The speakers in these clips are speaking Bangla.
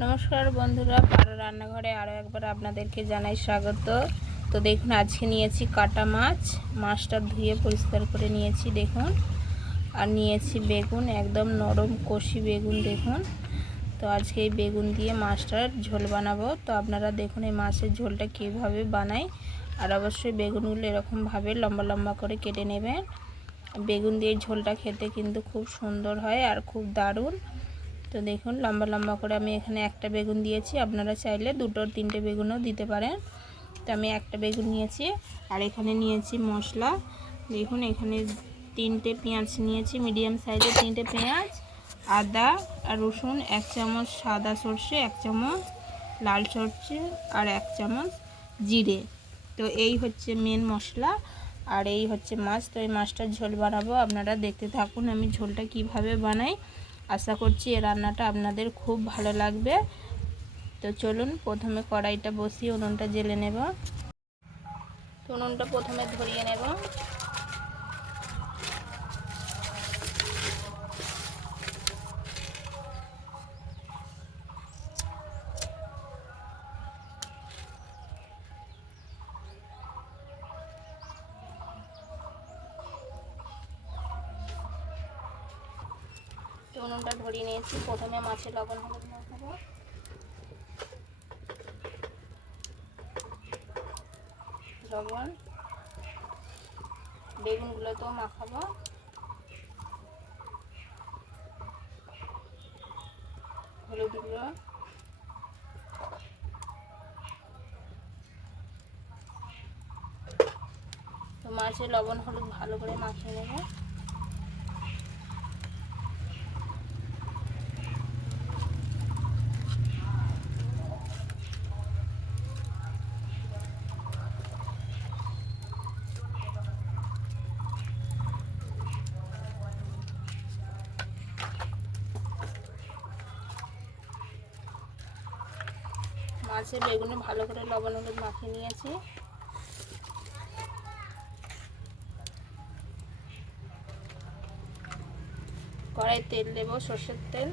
নমস্কার বন্ধুরা, পারো রান্নাঘরে আরও একবার আপনাদেরকে জানাই স্বাগত। তো দেখুন, আজকে নিয়েছি কাটা মাছটা ধুয়ে পরিষ্কার করে নিয়েছি দেখুন। আর নিয়েছি বেগুন, একদম নরম কষি বেগুন দেখুন। তো আজকে এই বেগুন দিয়ে মাছটার ঝোল বানাবো। তো আপনারা দেখুন এই মাছের ঝোলটা কীভাবে বানাই। আর অবশ্যই বেগুনগুলো এরকমভাবে লম্বা লম্বা করে কেটে নেবেন। বেগুন দিয়ে ঝোলটা খেতে কিন্তু খুব সুন্দর হয় আর খুব দারুণ। তো দেখুন লম্বা লম্বা করে আমি এখানে একটা বেগুন দিয়েছি, আপনারা চাইলে দুটো তিনটে বেগুনও দিতে পারেন। তো আমি একটা বেগুন নিয়েছি। আর এখানে নিয়েছি মশলা দেখুন, এখানে 3টে পেঁয়াজ নিয়েছি, মিডিয়াম সাইজের 3টে পেঁয়াজ, আদা আর রসুন, 1 চামচ সাদা সর্ষে, 1 চামচ লাল সর্ষে আর 1 চামচ জিরে। তো এই হচ্ছে মেন মশলা আর এই হচ্ছে মাছ। তো এই মাছটার ঝোল বানাবো, আপনারা দেখতে থাকুন আমি ঝোলটা কিভাবে বানাই। আশা করছি এই রান্নাটা আপনাদের খুব ভালো লাগবে। তো চলুন প্রথমে কড়াইটা বসিয়ে উনুনটা জ্বেলে নেব। তো উনুনটা প্রথমে ধরিয়ে নেব। তো উনুনটা ধরিয়ে নিয়েছি। প্রথমে মাছে লবণ হলুদ মাখাবো। লবণ, বেগুনগুলোতেও মাখাবো। হলুদ গুঁড়ো, তো মাছে লবণ হলুদ ভালো করে মাখিয়ে নেব। মাছে বেগুনে ভালো করে লবণ হলুদ মাখিয়ে নিয়েছি। কড়াই তেল দেব, সরষের তেল।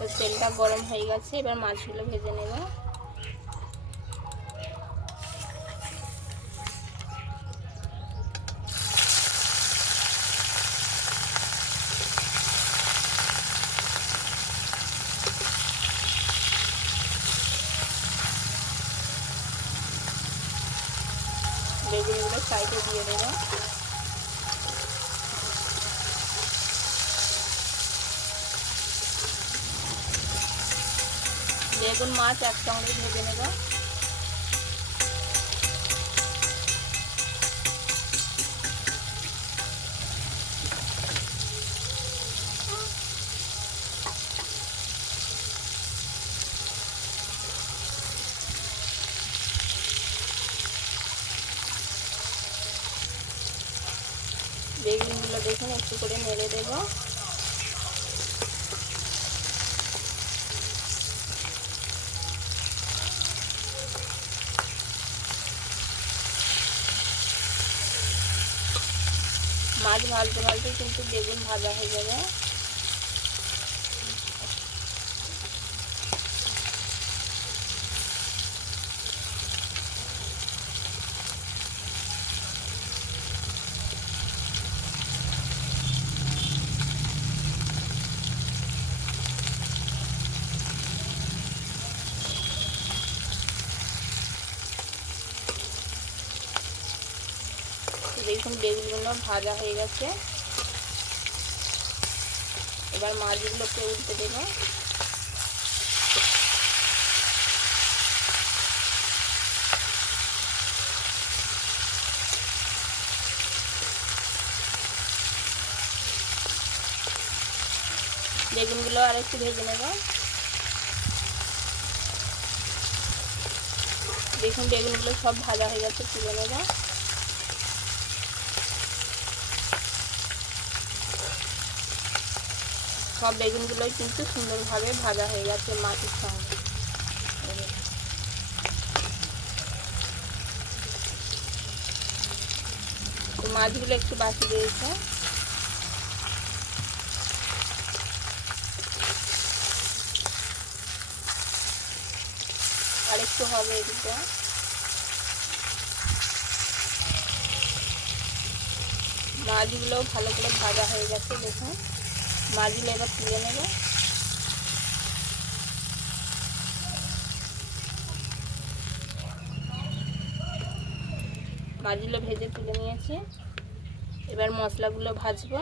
তো তেলটা গরম হয়ে গেছে, এবার মাছগুলো ভেজে নেব। বেগুনগুলো সাইডে দিয়ে দেব। বেগুন মাছ একসঙ্গে ভেজে নেব। বেগুনগুলো দেখুন একটু করে নেড়ে দেব। মাছ ভাজতে ভাজতে কিন্তু বেগুন ভাজা হয়ে যাবে। দেখুন বেগুনগুলো ভাজা হয়ে গেছে, এবার মাছগুলোকে উল্টে দেব। বেগুনগুলো আর একটু ভেজে নেব। দেখুন বেগুনগুলো সব ভাজা হয়ে গেছে, তুলে নেব। সব বেগুনগুলোই কিন্তু সুন্দরভাবে ভাজা হয়ে গেছে মাছের সঙ্গে। তো মাছগুলো একটু বাকি রয়েছে, আর একটু হবে এদিকে। মাছগুলোও ভালো করে ভাজা হয়ে গেছে, দেখুন। মাছগুলো এবার তুলে নেব। মাছগুলো ভেজে তুলে নিয়েছি, এবার মশলাগুলো ভাজবো।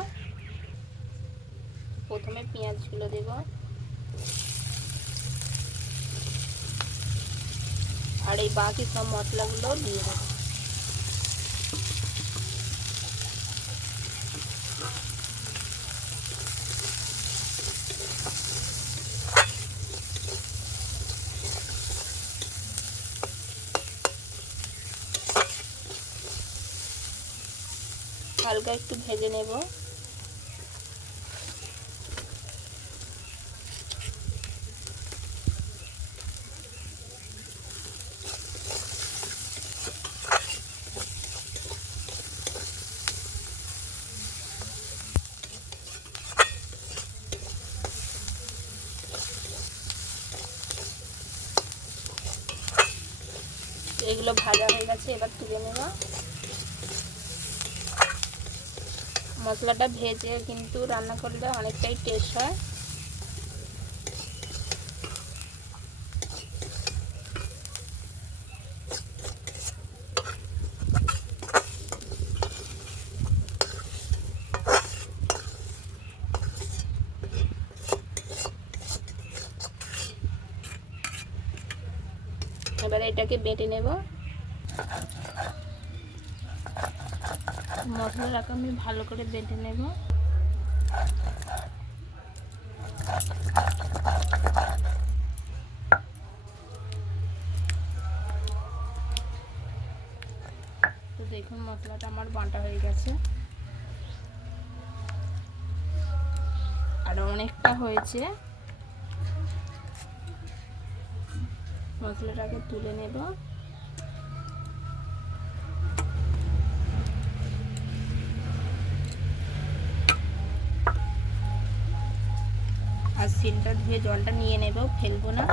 প্রথমে পেঁয়াজগুলো দেব, আর এই বাকি সব মশলাগুলো দিয়ে দেব। হালকা একটু ভেজে নেব। এগুলো ভাজা হয়ে গেছে, এবার তুলে নেব। মশলাটা ভেজে কিন্তু রান্না করলে অনেকটাই টেস্ট হয়। এবারে এটাকে বেটে নেব। মশলাটাকে আমি ভালো করে বেটে নেব। তো দেখুন মশলাটা আমার বাটা হয়ে গেছে, আর অনেকটা হয়েছে। মশলাটাকে তুলে নেব। আর শিলটা ধুয়ে জলটা নিয়ে নেব, ফেলবো না।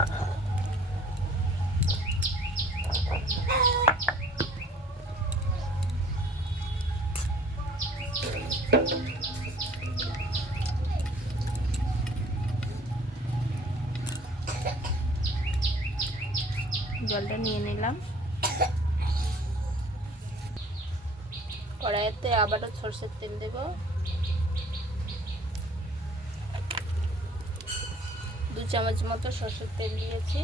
জলটা নিয়ে নিলাম। কড়াইতে আবারও সরষের তেল দেব। 2 চামচ মতো সরষের তেল দিয়েছি।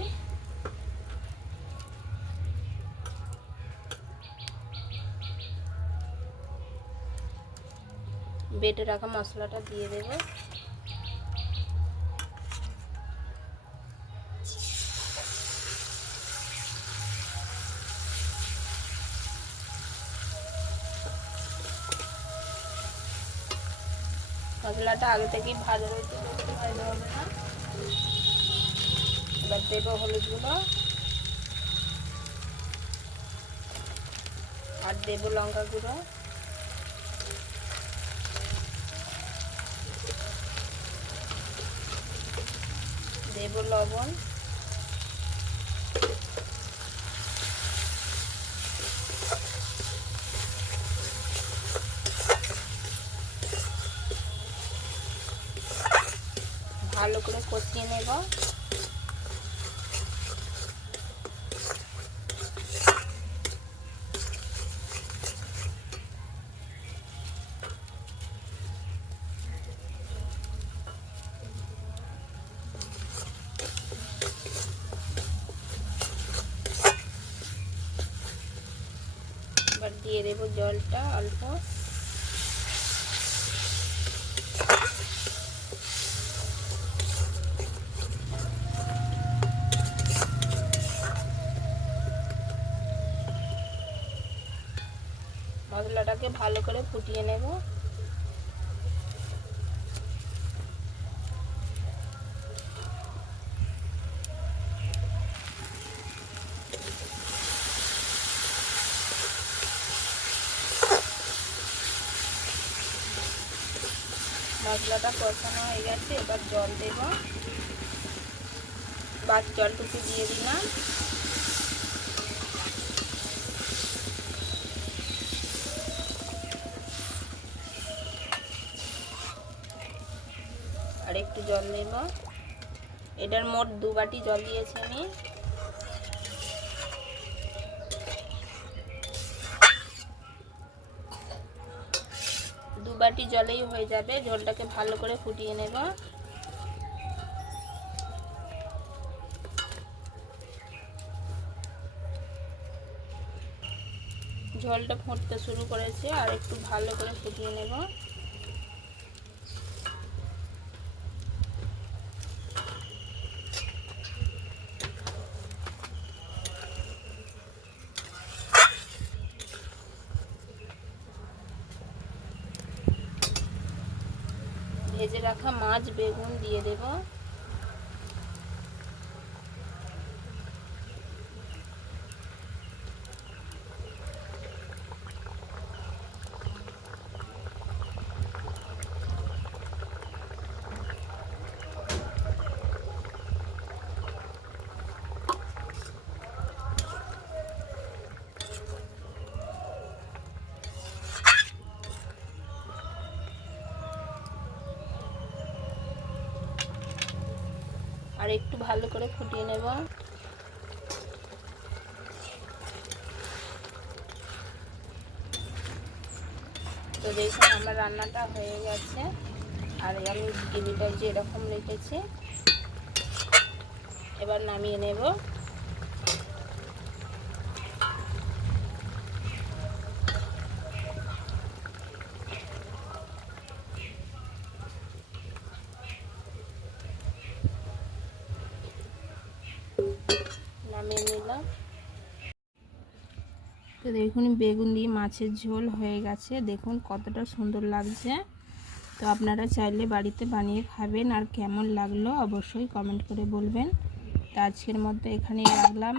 বেটে রাখা মশলাটা দিয়ে দেব। মশলাটা আগে থেকেই ভাজা রয়েছে, ভাজা হবে না। এবার দেব হলুদ গুঁড়ো, আর দেব লঙ্কা গুঁড়ো, দেব লবণ, ভালো করে কষিয়ে নেব। এবার দিয়ে দেব জলটা অল্প। মশলাটাকে ভালো করে ফুটিয়ে নেব। মশলাটা কষানো হয়ে গেছে, এবার জল দেব। বাকি জলটুকু দিয়ে দিলাম। আর একটু জল দেব। এটার মোট 2 বাটি জল দিয়েছি আমি। দু বাটি জলেই হয়ে যাবে। ঝোলটাকে ভালো করে ফুটিয়ে নেব। ঝোলটা ফুটতে শুরু করেছে, আর একটু ভালো করে ফুটিয়ে নেব। ভেজে রাখা মাছ বেগুন দিয়ে দেব। আর একটু ভালো করে ফুটিয়ে নেব। তো দেখুন আমার রান্নাটা হয়ে গেছে। আর আমি গ্রেভিটা যে এরকম রেখেছি, এবার নামিয়ে নেব। নামিয়ে নিলাম। তো দেখুন বেগুন দিয়ে মাছের ঝোল হয়ে গেছে। দেখুন কতটা সুন্দর লাগছে। তো আপনারা চাইলে বাড়িতে বানিয়ে খাবেন। আর কেমন লাগলো অবশ্যই কমেন্ট করে বলবেন। তো আজকের মতো এখানেই রাখলাম।